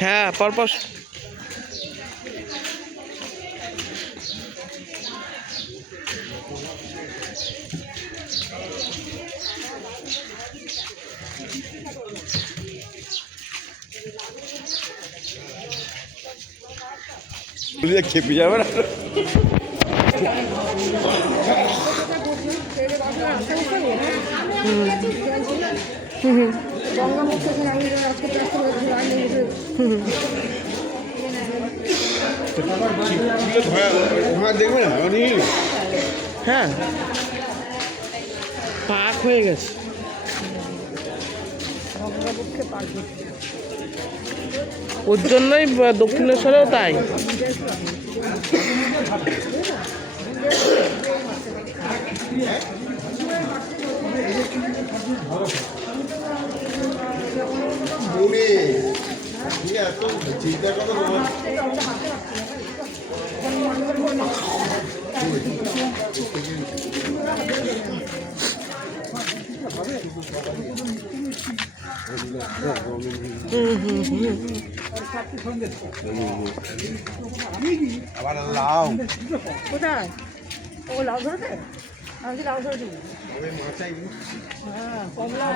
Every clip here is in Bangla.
হ্যাঁ পরপর খেপে যাবে না। দেখবে না হ্যাঁ পাক হয়ে গেছে। ওর জন্যই দক্ষিণেশ্বরেও তাই। চিন্তা করো আবার লাউ কোথায় ও লাউ ধরেছে আমি লাউ ধরে দিই হ্যাঁ কমলা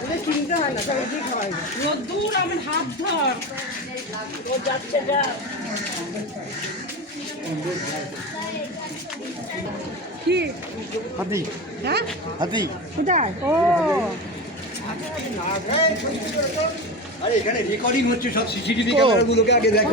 ওদের কিনতে হয় না সবাই দিয়ে খাওয়াই রোদ্দুর আমার হাত ধর ও যাচ্ছে যা কি হাতি হ্যাঁ হাতি কোথায় ও আরে এখানে রেকর্ডিং হচ্ছে সব সিসিটিভি ক্যামেরাগুলোকে আগে দেখো।